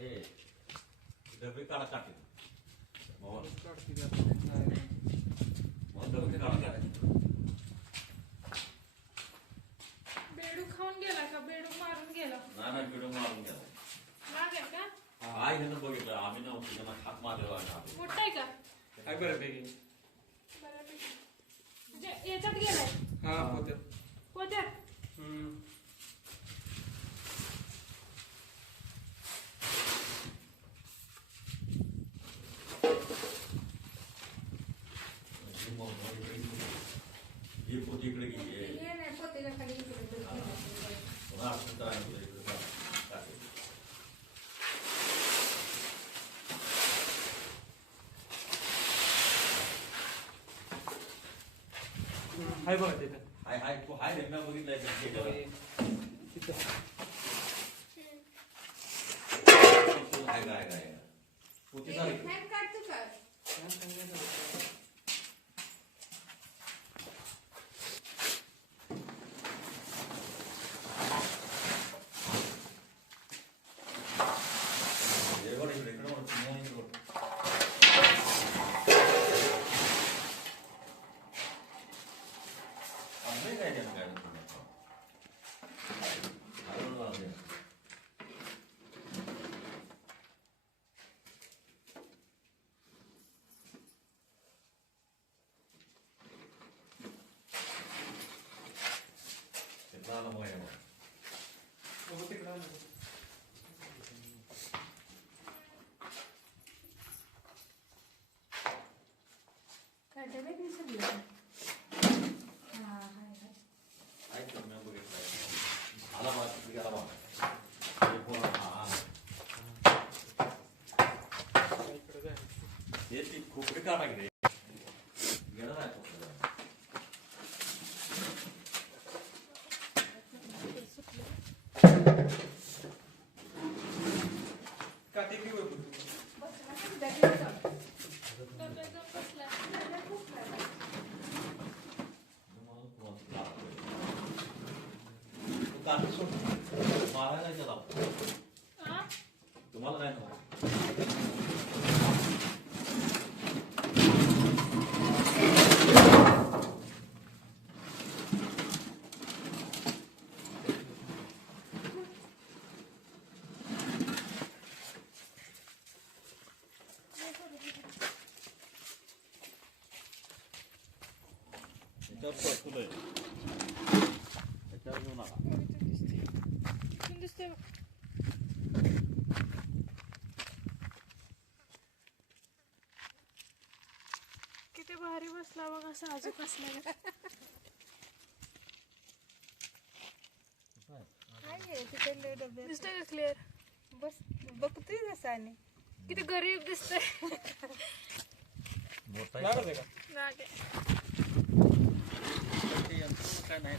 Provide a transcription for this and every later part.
डबे काढा टाकेल बेडू खाऊन गेला का बेडू मारून गेला नाही बेडू मारून गेला मागे का काय घेणं बघितलं आम्ही नव्हतो त्यांना हात मारलेला मोठा आहे का काय बऱ्यापैकी बऱ्यापैकी म्हणजे याच्यात गेलाय हा होते पोत्यात हे पोती इकडे गेली हे नाही पोत्याच्या खाली इकडे हाय बघा तिथं हाय हाय हाय रे मी बघितलंय हाय काय काय पोती झाली फॅन काढतो का खोपडी काढा गेले गेलं नाही का ते किती वेळ मला नाही त्याला तुम्हाला नाही ना फुलं त्याच्यावर घेऊ नका दिसते किती भारी बसला बघा साजूक असला दिसतंय का क्लिअर बस बघतोय जसा आणि किती गरीब दिसतंय लागत आहे का नागे काय नाही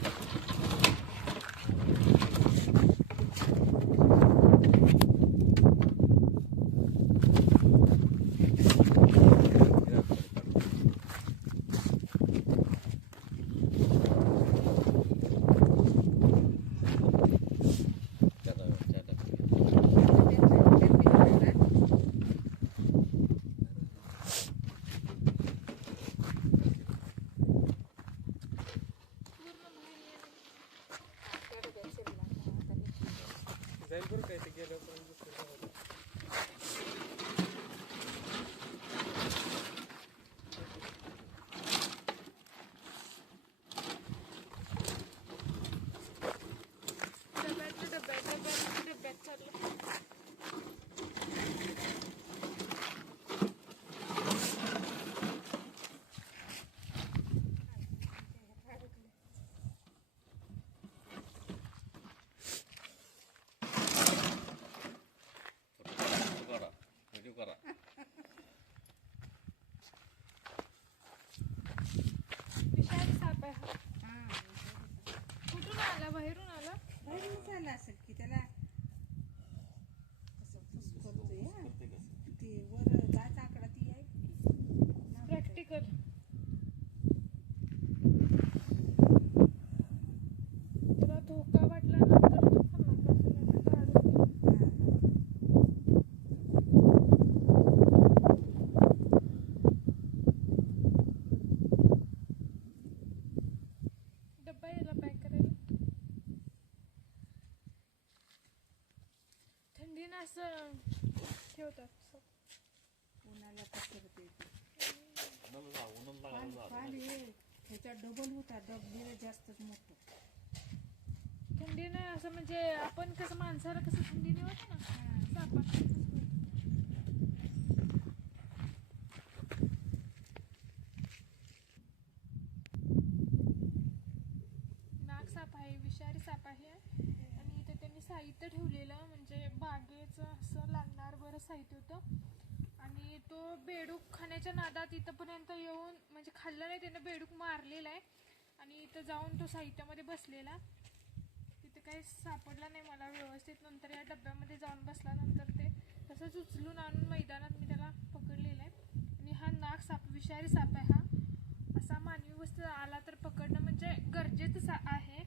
ठेवतात साप. उन्हाला पसरते ते. उन्हात पान लागायला पान हे ह्याच्यात डबल होता, डबलीला जास्तच मोठं. थंडीने असं म्हणजे आपण कसं माणसाला कसं थंडीने होतं ना हा. सापात तसंच होतं. नाग साप आहे, विषारी साप आहे आणि इथे त्यांनी साहित्य ठेवलेलं म्हणजे बागेचं असं लागणार बरं साहित्य होतं आणि तो बेडूक खाण्याच्या नादात इथंपर्यंत येऊन म्हणजे खाल्लं नाही, त्यानं बेडूक मारलेला आहे आणि इथं जाऊन तो साहित्यामध्ये बसलेला. तिथे काही सापडला नाही मला व्यवस्थित. नंतर या डब्यामध्ये जाऊन बसल्यानंतर ते तसंच उचलून आणून मैदानात मी त्याला पकडलेलं आहे. आणि हा नाग साप विषारी साप आहे. हा असा मानवी वस्तू आला तर पकडणं म्हणजे गरजेचं आहे.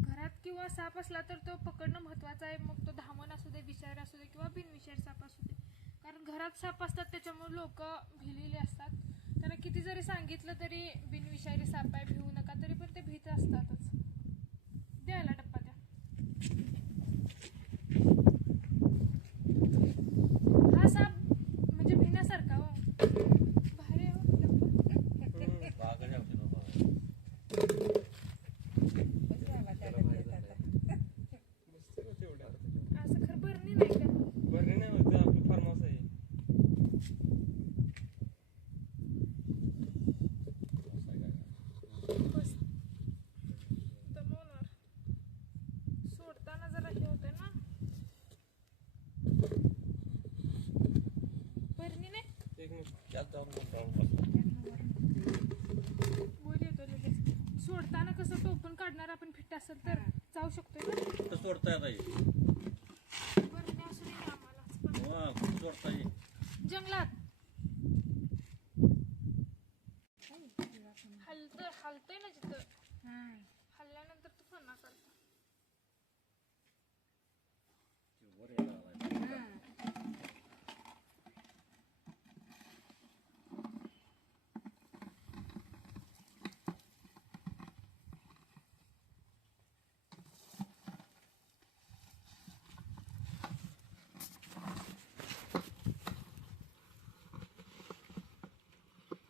घरात किंवा साप असला तर तो पकडणं महत्त्वाचं आहे. मग तो धामण असू दे, विषारी असू दे किंवा बिनविषारी साप असू दे. कारण घरात साप असतात त्याच्यामुळे लोक भिलेले असतात. त्यांना किती जरी सांगितलं तरी बिनविषारी साप आहे भिवू नका, तरी पण ते भीत असतातच. द्यायला डब्बा द्या. हा साप म्हणजे भिण्यासारखा हो. भारी आहे हो डब्बा. बागाच्या औषधं बस बाबा त्या डब्यात आता. बसते का तेवढ्या? असं खरं बरणी नाही का? बरं नाही होत, आपलं फार्म हाऊस आहे. बस दमवणार. सोडताना जरा हे होतंय ना. बरणी नाही एक मिनिट. त्यात जाऊन गुंडाळून वर येतो लगेच. सोडताना कसं टोपण काढणार आपण फिट असेल तर जाऊ शकतोय ना. कुठं सोडता येत आहे? बरणी असू दे ना आम्हाला. वा, कुठं सोडता येईल? जंगलात हलतंय ना जिथं. हा. हल्ल्यानंतर तू फन्ना करतो. वर यायला लागलाय. हा.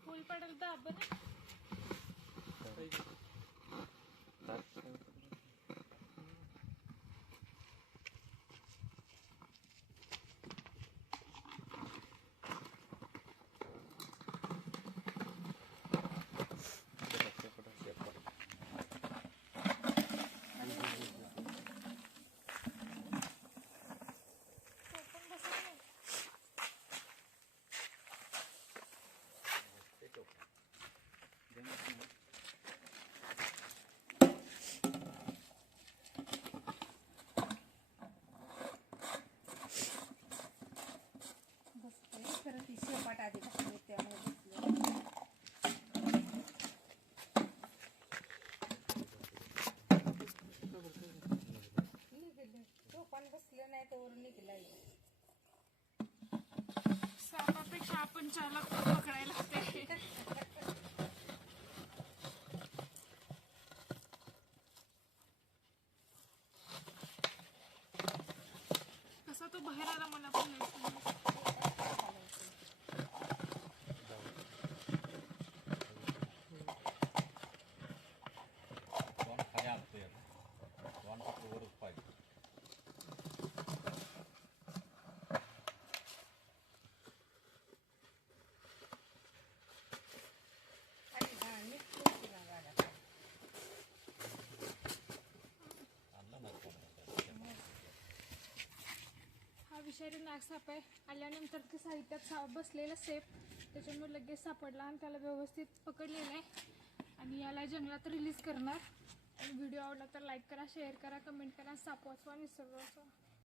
फुल पडेल तर आपण टोपण बसत नाही. बसतोय खरं ती शेपाट आधी घातली त्यामुळे बसलं. निघालं. टोपण बसलं नाही तर वरून निघलाय. सापापेक्षा आपण चालक पकडायला लागते. कसा तो बाहेर आला मला पण नाही समजलं. दोन खाली आणतोय आता. दोन फक्त वरच पाहिजे. आणि हा निघतो तिला गाडा. आणला ना कोण? हा विषारी नाग साप आहे. आल्यानंतर ते साहित्यात साप बसलेला सेफ त्याच्यामुळे लगेच सापडला आणि त्याला व्यवस्थित पकडलेलं आहे आणि याला जंगलात रिलीज करणार. आणि व्हिडिओ आवडला तर लाईक करा, शेअर करा, कमेंट करा. साप वाचवा, निसर्ग वाचवा.